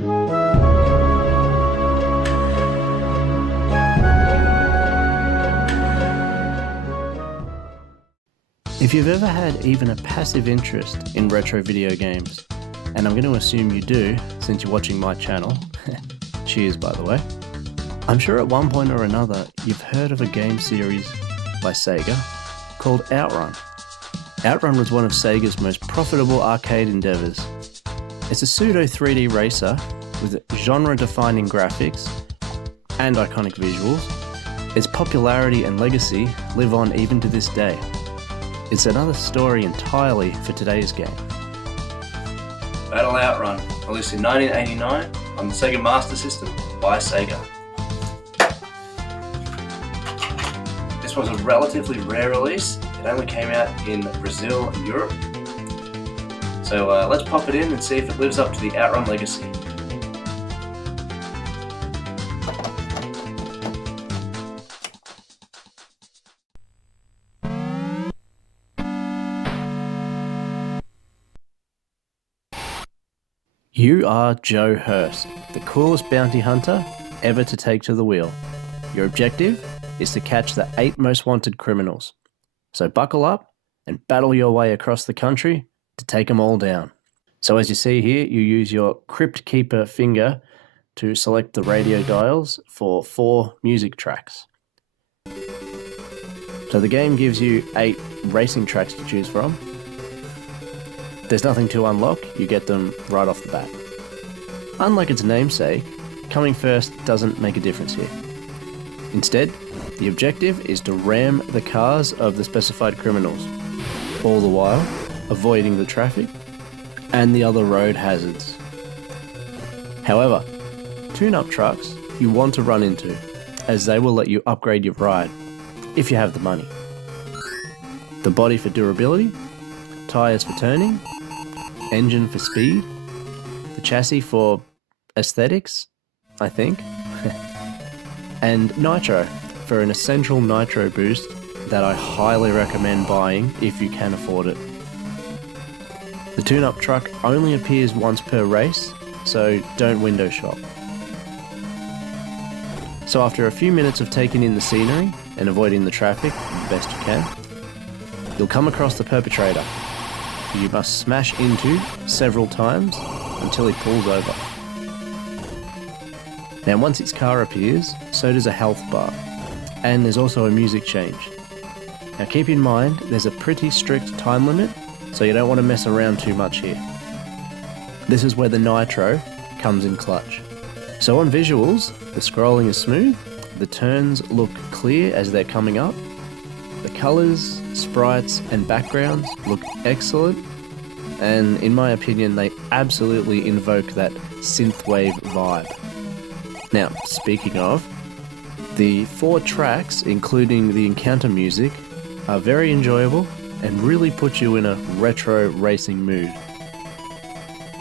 If you've ever had even a passive interest in retro video games, and I'm going to assume you do since you're watching my channel, cheers by the way, I'm sure at one point or another you've heard of a game series by Sega called Outrun. Outrun was one of Sega's most profitable arcade endeavours. It's a pseudo 3D racer with genre-defining graphics and iconic visuals. Its popularity and legacy live on even to this day. It's another story entirely for today's game. Battle Outrun, released in 1989 on the Sega Master System by Sega. This was a relatively rare release. It only came out in Brazil and Europe. So let's pop it in and see if it lives up to the Outrun legacy. You are Joe Hurst, the coolest bounty hunter ever to take to the wheel. Your objective is to catch the 8 most wanted criminals. So buckle up and battle your way across the country to take them all down. So as you see here, you use your Crypt Keeper finger to select the radio dials for 4 music tracks. So the game gives you 8 racing tracks to choose from. There's nothing to unlock, you get them right off the bat. Unlike its namesake, coming first doesn't make a difference here. Instead, the objective is to ram the cars of the specified criminals, all the while avoiding the traffic and the other road hazards. However, tune-up trucks you want to run into, as they will let you upgrade your ride, if you have the money. The body for durability, tyres for turning, engine for speed, the chassis for aesthetics, I think, and nitro for an essential nitro boost that I highly recommend buying if you can afford it. The tune-up truck only appears once per race, so don't window shop. So after a few minutes of taking in the scenery and avoiding the traffic the best you can, you'll come across the perpetrator, who you must smash into several times until he pulls over. Now once its car appears, so does a health bar, and there's also a music change. Now keep in mind there's a pretty strict time limit, so you don't want to mess around too much here. This is where the nitro comes in clutch. So on visuals, the scrolling is smooth, the turns look clear as they're coming up, the colours, sprites and backgrounds look excellent, and in my opinion they absolutely invoke that synthwave vibe. Now, speaking of, the 4 tracks, including the encounter music, are very enjoyable and really put you in a retro racing mood.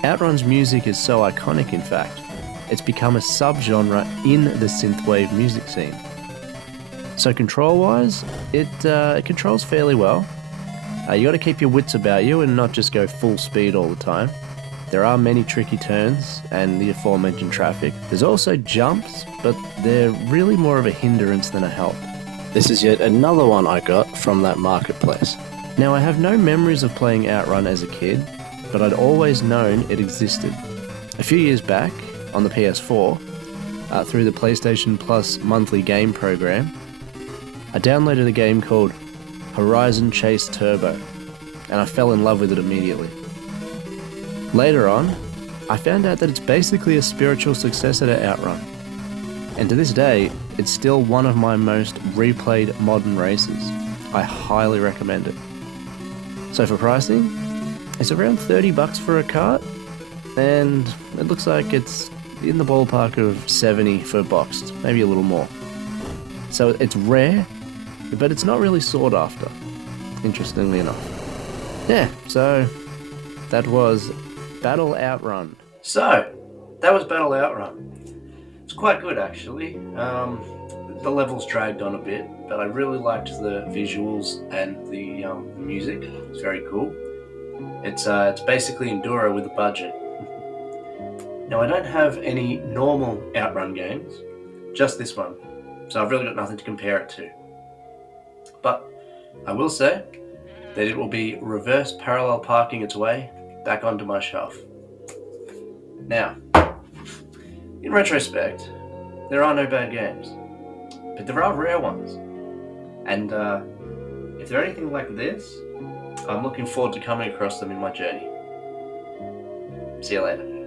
Outrun's music is so iconic, in fact, it's become a subgenre in the synthwave music scene. So control-wise, it controls fairly well. You got to keep your wits about you and not just go full speed all the time. There are many tricky turns and the aforementioned traffic. There's also jumps, but they're really more of a hindrance than a help. This is yet another one I got from that marketplace. Now I have no memories of playing Outrun as a kid, but I'd always known it existed. A few years back, on the PS4, through the PlayStation Plus monthly game program, I downloaded a game called Horizon Chase Turbo, and I fell in love with it immediately. Later on, I found out that it's basically a spiritual successor to Outrun, and to this day, it's still one of my most replayed modern races. I highly recommend it. So for pricing, it's around $30 for a cart, and it looks like it's in the ballpark of $70 for boxed, maybe a little more. So it's rare, but it's not really sought after, interestingly enough. Yeah, so that was Battle Outrun. So, that was Battle Outrun. It's quite good actually. The levels dragged on a bit, but I really liked the visuals and the music. It's very cool. It's basically Enduro with a budget. Now, I don't have any normal Outrun games, just this one, so I've really got nothing to compare it to. But I will say that it will be reverse parallel parking its way back onto my shelf. Now, in retrospect, there are no bad games, but there are rare ones. And if they're anything like this, I'm looking forward to coming across them in my journey. See you later.